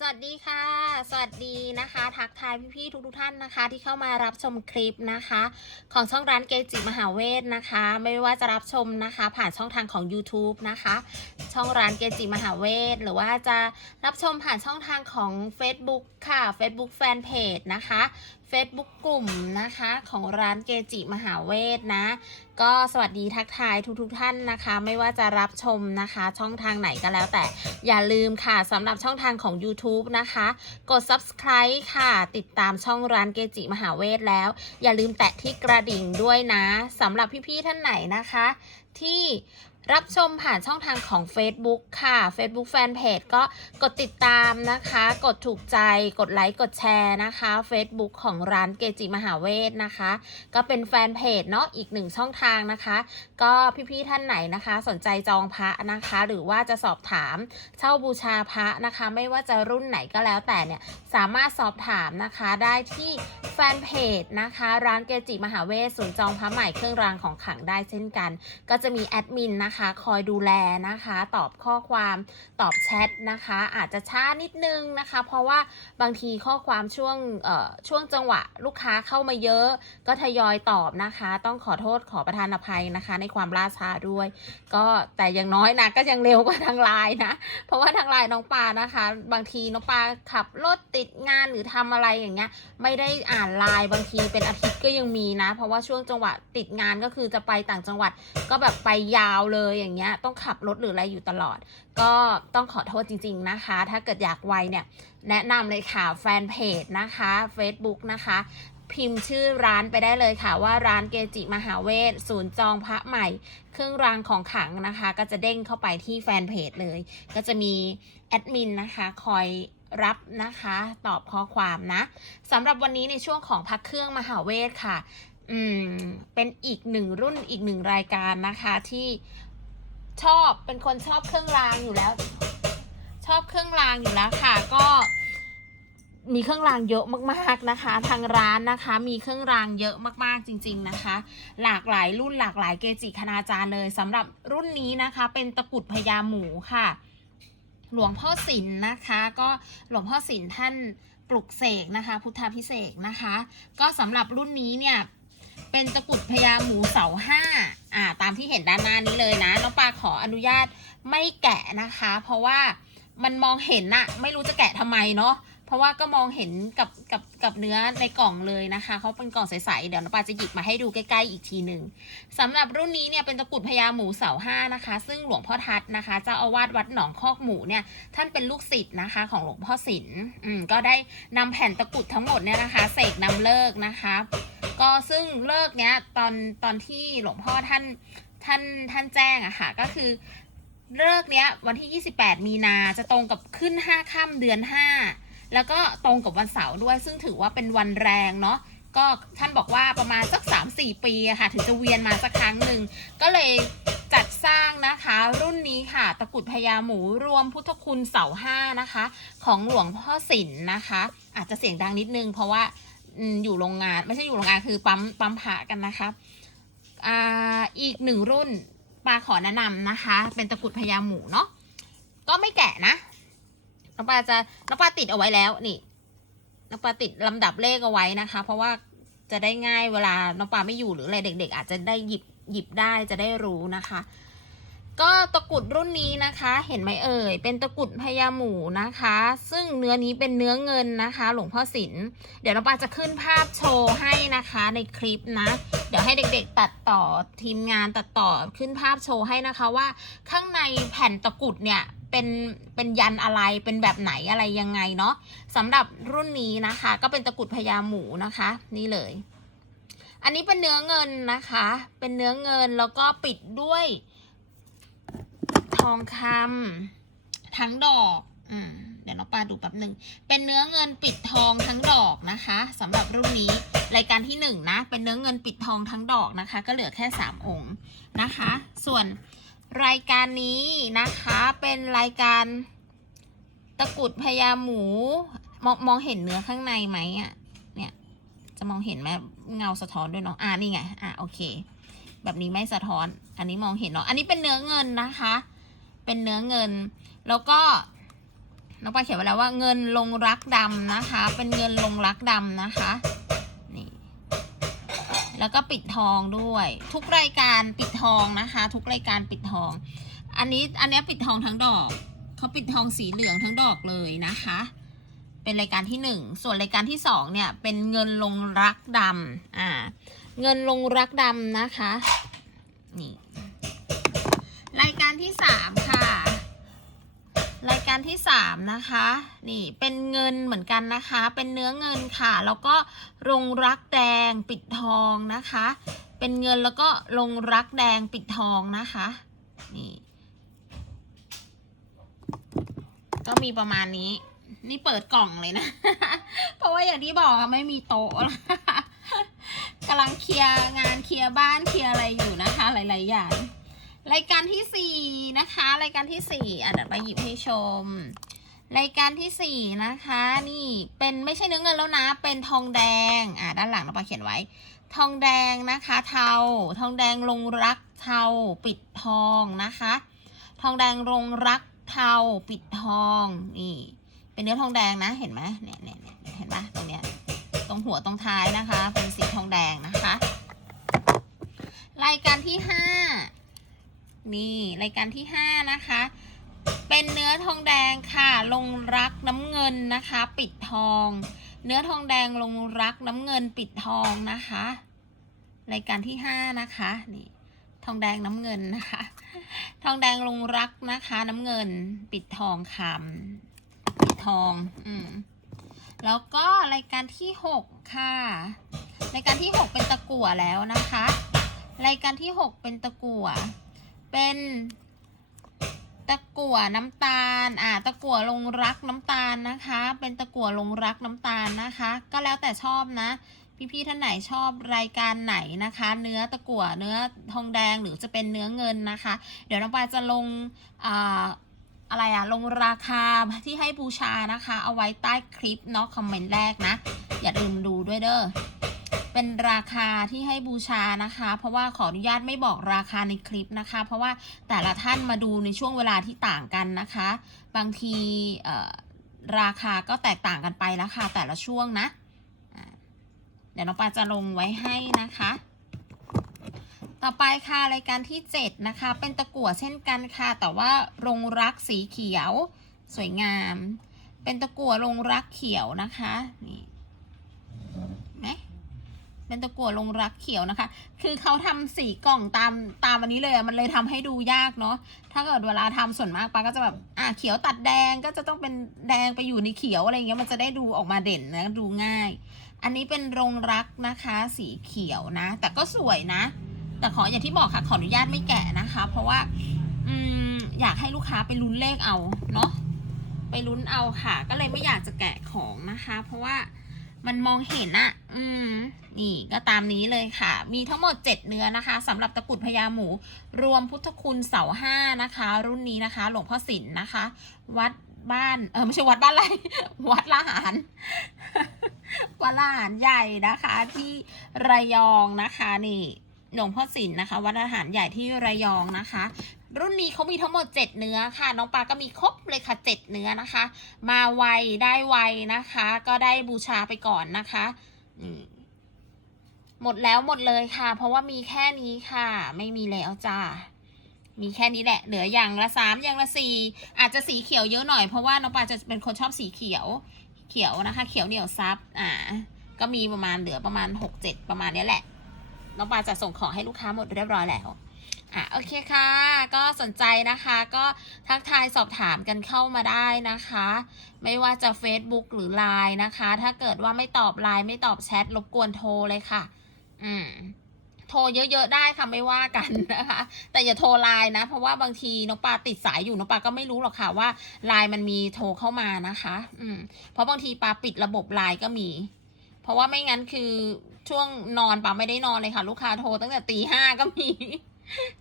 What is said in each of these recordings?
สวัสดีค่ะ สวัสดีนะคะ ทักทายพี่ๆทุกๆท่านนะคะ ที่เข้ามารับชมคลิปนะคะ ของช่องร้านเกจิมหาเวทนะคะ ไม่ว่าจะรับชมนะคะ ผ่านช่องทางของ YouTube นะคะ ช่องร้านเกจิมหาเวทหรือว่าจะรับชมผ่านช่องทางของ Facebook ค่ะ Facebook Fanpage นะคะ Facebook กลุ่มนะคะของร้านเกจิมหาเวทนะ ก็สวัสดีทักทายทุกๆทท่านนะคะ ไม่ว่าจะรับชมนะคะ ช่องทางไหนก็แล้วแต่อย่าลืมค่ะสำหรับช่องทางของ YouTube นะคะ กด subscribe ค่ะ ติดตามช่องร้านเกจิมหาเวทแล้ว อย่าลืมแตะที่กระดิ่งด้วยนะสำหรับพี่ๆท่านไหนนะคะ ที่ รับชมผ่านช่องทางของ Facebook ค่ะ Facebook Fanpage ก็กดติดตามนะคะ กดถูกใจกดไลค์กดแชร์นะคะ Facebook ของร้านเกจิมหาเวทนะคะ ก็เป็นแฟนเพจเนาะอีกหนึ่งช่องทางนะคะ ก็พี่ๆท่านไหนนะคะ สนใจจองพระนะคะ หรือว่าจะสอบถามเช่าบูชาพระนะคะ ไม่ว่าจะรุ่นไหนก็แล้วแต่เนี่ยสามารถสอบถามนะคะได้ที่แฟนเพจนะคะ ร้านเกจิมหาเวทศูนย์จองพระใหม่เครื่องรางของขลังได้เช่นกัน ก็จะมีแอดมินนะคะคอยดูแลนะคะ ตอบข้อความตอบแชทนะคะ อาจจะช้านิดนึงนะคะ เพราะว่าบางทีข้อความช่วงช่วงจังหวะลูกค้าเข้ามาเยอะ ก็ทยอยตอบนะคะ ต้องขอโทษขอประทานอภัยนะคะ ในความล่าช้าด้วย ก็แต่อย่างน้อยนะก็ยังเร็วกว่าทางไลน์นะ เพราะว่าทางไลน์น้องปานะคะ บางทีน้องปาขับรถติดงานหรือทำอะไรอย่างเงี้ย ไม่ได้อ่านไลน์บางทีเป็นอาทิตย์ก็ยังมีนะ เพราะว่าช่วงจังหวะติดงานก็คือจะไปต่างจังหวัดก็แบบไปยาวเลยอย่างเงี้ยต้องขับรถหรืออะไรอยู่ตลอด ก็ต้องขอโทษจริง ๆนะคะ ถ้าเกิดอยากไวเนี่ย แนะนำเลยค่ะแฟนเพจนะคะ Facebook นะคะพิมพ์ชื่อร้านไปได้เลยค่ะว่าร้านเกจิมหาเวทศูนย์จองพระใหม่ เครื่องรางของขลังนะคะ ก็จะเด้งเข้าไปที่แฟนเพจเลย ก็จะมีแอดมินนะคะคอยรับนะคะตอบข้อความนะสำหรับวันนี้ในช่วงของพักเครื่องมหาเวทค่ะ อืมเป็นอีกหนึ่งรุ่นอีกหนึ่งรายการนะคะที่ ชอบเป็นคนชอบเครื่องรางอยู่แล้ว ชอบเครื่องรางอยู่แล้วค่ะ ก็มีเครื่องรางเยอะมากๆนะคะ ทางร้านนะคะ มีเครื่องรางเยอะมากๆจริง ๆนะคะ หลากหลายรุ่นหลากหลายเกจิคณาจารย์เลยสำหรับรุ่นนี้นะคะ เป็นตะกรุดพญาหมูค่ะ หลวงพ่อสินนะคะ ก็หลวงพ่อสินท่านปลุกเสกนะคะ พุทธพิเศษนะคะ ก็สำหรับรุ่นนี้เนี่ยเป็นตะกรุดพญาหมูเสาห้า อ่าตามที่เห็นด้านหน้านี้เลยนะน้องปลาขออนุญาตไม่แกะนะคะ เพราะว่ามันมองเห็นอะไม่รู้จะแกะทำไมเนาะเพราะว่าก็มองเห็นกับกับ กับเนื้อในกล่องเลยนะคะเขาเป็นกล่องใสๆเดี๋ยวน้องปาจะหยิบมาให้ดูใกล้ๆอีกทีหนึ่งสำหรับรุ่นนี้เนี่ยเป็นตะกรุดพญาหมูเสาห้านะคะ ซึ่งหลวงพ่อทัดนะคะเจ้าอาวาสวัดหนองคอกหมูเนี่ยท่านเป็นลูกศิษย์นะคะ ของหลวงพ่อศิลป์อืมก็ได้นำแผ่นตะกรุดทั้งหมดเนี่ยนะคะเสกนำเลิกนะคะ ก็ซึ่งเลิกเนี้ยตอนตอนที่หลวงพ่อท่านท่านท่านแจ้งอะค่ะก็คือเลิกเนี้ยวันที่ 28 มีนาจะตรงกับขึ้น 5 ค่ำเดือน 5 แล้วก็ตรงกับวันเสาร์ด้วย ซึ่งถือว่าเป็นวันแรงเนาะก็ท่านบอกว่าประมาณสัก 3-4 ปีค่ะ ถึงจะเวียนมาสักครั้งหนึ่ง ก็เลยจัดสร้างนะคะ รุ่นนี้ค่ะ ตะกรุดพญาหมูรวมพุทธคุณเสาห้านะคะ ของหลวงพ่อสิลนนะคะ อาจจะเสียงดังนิดนึง เพราะว่าอยู่โรงงานไม่ใช่อยู่โรงงานคือปั๊มปั๊มพระกันนะคะออีกหนึ่งรุ่นปาขอแนะนำนะคะ เป็นตะกรุดพญาหมูเนาะก็ไม่แกะนะ น้องปาจะน้องปาติดเอาไว้แล้วนี่น้องปาติดลำดับเลขเอาไว้นะคะ เพราะว่าจะได้ง่ายเวลาน้องปาไม่อยู่หรืออะไรเด็ก ๆ อาจจะได้หยิบหยิบได้จะได้รู้นะคะ ก็ตะกรุดรุ่นนี้นะคะ เห็นไหมเอ่ย เป็นตะกรุดพญาหมูนะคะ ซึ่งเนื้อนี้เป็นเนื้อเงินนะคะ หลวงพ่อศิลป์เดี๋ยวน้องปาจะขึ้นภาพโชว์ให้นะคะในคลิปนะ เดี๋ยวให้เด็กๆตัดต่อทีมงานตัดต่อขึ้นภาพโชว์ให้นะคะว่า ข้างในแผ่นตะกรุดเนี่ย เป็นเป็นยันอะไรเป็นแบบไหนอะไรยังไงเนาะสำหรับรุ่นนี้นะคะ ก็เป็นตะกรุดพญาหมูนะคะ นี่เลย อันนี้เป็นเนื้อเงินนะคะ เป็นเนื้อเงินแล้วก็ปิดด้วย ทองคำทั้งดอกอืมเดี๋ยวน้องปาดูแป๊บหนึ่งเป็นเนื้อเงินปิดทองทั้งดอกนะคะสำหรับรุ่นนี้รายการที่หนึ่งนะ เป็นเนื้อเงินปิดทองทั้งดอกนะคะ ก็เหลือแค่สามองค์นะคะ ส่วน รายการนี้นะคะเป็นรายการตะกรุดพญาหมู มองมองเห็นเนื้อข้างในไหมอะ เนี่ย จะมองเห็นไหมเงาสะท้อนด้วยเนาะอ่านี่ไง อ่าโอเค แบบนี้ไม่สะท้อน อันนี้มองเห็นเนาะอันนี้เป็นเนื้อเงินนะคะ เป็นเนื้อเงิน แล้วก็น้องปลาเขียนไว้แล้วว่าเงินลงรักดำนะคะ เป็นเงินลงรักดำนะคะ แล้วก็ปิดทองด้วย ทุกรายการปิดทองนะคะ ทุกรายการปิดทอง อันนี้อันนี้ปิดทองทั้งดอกเขาปิดทองสีเหลืองทั้งดอกเลยนะคะ เป็นรายการที่หนึ่งส่วนรายการที่สองเนี่ยเป็นเงินลงรักดำอ่าเงินลงรักดำนะคะนี่รายการที่สามค่ะ รายการที่สามนะคะ นี่เป็นเงินเหมือนกันนะคะ เป็นเนื้อเงินค่ะ แล้วก็ลงรักแดงปิดทองนะคะ เป็นเงินแล้วก็ลงรักแดงปิดทองนะคะ นี่ ก็มีประมาณนี้ นี่เปิดกล่องเลยนะ เพราะว่าอย่างที่บอกไม่มีโต๊ะกำลังเคลียร์งานเคลียร์บ้านเคลียร์อะไรอยู่นะคะ หลาย ๆ อย่าง รายการที่สี่นะคะ รายการที่สี่อะเดี๋ยวไปหยิบให้ชม รายการที่สี่นะคะ นี่เป็นไม่ใช่เนื้อเงินแล้วนะ เป็นทองแดงอะด้านหลังเราไปเขียนไว้ ทองแดงนะคะ เทา ทองแดงลงรักเทาปิดทองนะคะ ทองแดงลงรักเทาปิดทองนี่ เป็นเนื้อทองแดงนะเห็นไหมเนี่ยเนี่ยเนี่ยเห็นปะตรงเนี้ยตรงหัวตรงท้ายนะคะ เป็นสีทองแดงนะคะ รายการที่ห้า นี่รายการที่ห้านะคะ เป็นเนื้อทองแดงค่ะ ลงรักน้ำเงินนะคะ ปิดทอง เนื้อทองแดงลงรักน้ำเงินปิดทองนะคะ รายการที่ห้านะคะนี่ทองแดงน้ำเงินนะคะ ทองแดงลงรักนะคะ น้ำเงินปิดทองคำปิดทองอืมแล้วก็รายการที่หกค่ะ รายการที่หกเป็นตะกั่วแล้วนะคะ รายการที่หกเป็นตะกั่ว เป็นตะกั่วน้ำตาล อ่า ตะกั่วลงรักน้ำตาลนะคะ เป็นตะกั่วลงรักน้ำตาลนะคะ ก็แล้วแต่ชอบนะ พี่ๆท่านไหนชอบรายการไหนนะคะ เนื้อตะกั่วเนื้อทองแดงหรือจะเป็นเนื้อเงินนะคะ เดี๋ยวน้องปาจะลงอ่าอะไรอะลงราคาที่ให้บูชานะคะ เอาไว้ใต้คลิปเนาะคอมเมนต์แรกนะ อย่าลืมดูด้วยเด้อ เป็นราคาที่ให้บูชานะคะ เพราะว่าขออนุญาตไม่บอกราคาในคลิปนะคะ เพราะว่าแต่ละท่านมาดูในช่วงเวลาที่ต่างกันนะคะ บางทีราคาก็แตกต่างกันไปแล้วค่ะแต่ละช่วงนะ เดี๋ยวน้องปาจะลงไว้ให้นะคะ ต่อไปค่ะรายการที่ 7 นะคะ เป็นตะกั่วเช่นกันค่ะ แต่ว่ารงรักสีเขียวสวยงาม เป็นตะกั่วรงรักเขียวนะคะนี่ เป็นตะกั่วรงรักเขียวนะคะ คือเขาทำสีกล่องตามตามอันนี้เลยอะมันเลยทำให้ดูยากเนาะ ถ้าเกิดเวลาทำส่วนมากปาก็จะแบบ อะเขียวตัดแดงก็จะต้องเป็นแดงไปอยู่ในเขียวอะไรเงี้ย มันจะได้ดูออกมาเด่นนะ ดูง่าย อันนี้เป็นรงรักนะคะ สีเขียวนะ แต่ก็สวยนะ แต่ขออย่างที่บอกค่ะ ขออนุญาตไม่แกะนะคะ เพราะว่าอืมอยากให้ลูกค้าไปลุ้นเลขเอาเนาะ ไปลุ้นเอาค่ะ ก็เลยไม่อยากจะแกะของนะคะ เพราะว่า มันมองเห็นอะอืม นี่ก็ตามนี้เลยค่ะ มีทั้งหมด 7 เนื้อนะคะสำหรับตะกรุดพญาหมู รวมพุทธคุณเสาห้านะคะ รุ่นนี้นะคะ หลวงพ่อสิลนนะคะ วัดบ้าน เออไม่ใช่วัดบ้านอะไร วัดละหารวัดละหารใหญ่นะคะ ที่ระยองนะคะนี่หลวงพ่อสิลนนะคะ วัดอาหารใหญ่ที่ระยองนะคะ รุ่นนี้เขามีทั้งหมด 7 เนื้อค่ะ น้องปลาก็มีครบเลยค่ะ 7 เนื้อนะคะ มาไวได้ไวนะคะ ก็ได้บูชาไปก่อนนะคะนี่หมดแล้วหมดเลยค่ะ เพราะว่ามีแค่นี้ค่ะ ไม่มีแล้วจ้ามีแค่นี้แหละ เหลืออย่างละสามอย่างละสี่อาจจะสีเขียวเยอะหน่อยเพราะว่าน้องปลาจะเป็นคนชอบสีเขียว เขียวนะคะ เขียวเหนียวซับอ่า ก็มีประมาณเหลือประมาณหกเจ็ดประมาณนี้แหละน้องปาจะส่งของให้ลูกค้าหมดเรียบร้อยแล้ว อะโอเคค่ะ ก็สนใจนะคะก็ทักทายสอบถามกันเข้ามาได้นะคะ ไม่ว่าจะ Facebook หรือ Line นะคะ ถ้าเกิดว่าไม่ตอบ Line ไม่ตอบแชทรบกวนโทรเลยค่ะ อืมโทรเยอะๆได้ค่ะไม่ว่ากันนะคะ แต่อย่าโทรไลน์นะ เพราะว่าบางทีน้องปาติดสายอยู่น้องปาก็ไม่รู้หรอกค่ะว่าไลน์มันมีโทรเข้ามานะคะ อืมเพราะบางทีปลาปิดระบบไลน์ก็มี เพราะว่าไม่งั้นคือช่วงนอนปลาไม่ได้นอนเลยค่ะ ลูกค้าโทรตั้งแต่ตีห้าก็มี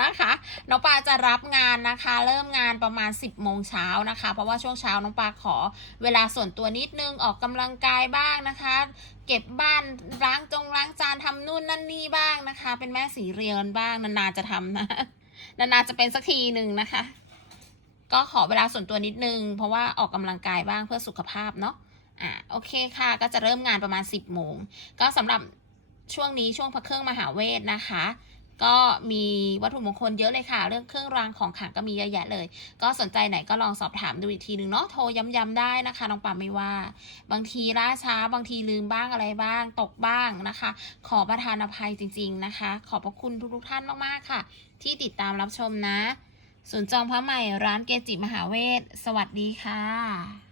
นะคะน้องปาจะรับงานนะคะ เริ่มงานประมาณ 10บโมงเช้านะคะ เพราะว่าช่วงเช้าน้องปาขอเวลาส่วนตัวนิดนึงออกกำลังกายบ้างนะคะ เก็บบ้านล้างจงล้างจานทำนู่นนั่นนี่บ้างนะคะ เป็นแม่สีเรียนบ้างนานๆจะทำนะนานๆจะเป็นสักทีหนึ่งนะคะ ก็ขอเวลาส่วนตัวนิดนึง เพราะว่าออกกำลังกายบ้างเพื่อสุขภาพเนาะอะโอเคค่ะ ก็จะเริ่มงานประมาณ 10โมงก็สำหรับช่วงนี้ช่วงพระเครื่องมหาเวทนะคะ ก็มีวัตถุมงคลเยอะเลยค่ะ เรื่องเครื่องรางของขลังก็มีเยอะแยะเลย ก็สนใจไหนก็ลองสอบถามดูอีกทีหนึ่งเนาะโทรย้ำๆได้นะคะน้องปามไม่ว่า บางทีล่าช้าบางทีลืมบ้างอะไรบ้าง ตกบ้างนะคะ ขอประทานอภัยจริง ๆนะคะ ขอบพระคุณทุกๆท่านมากๆค่ะ ที่ติดตามรับชมนะส่วนจองพระใหม่ร้านเกจิมหาเวทสวัสดีค่ะ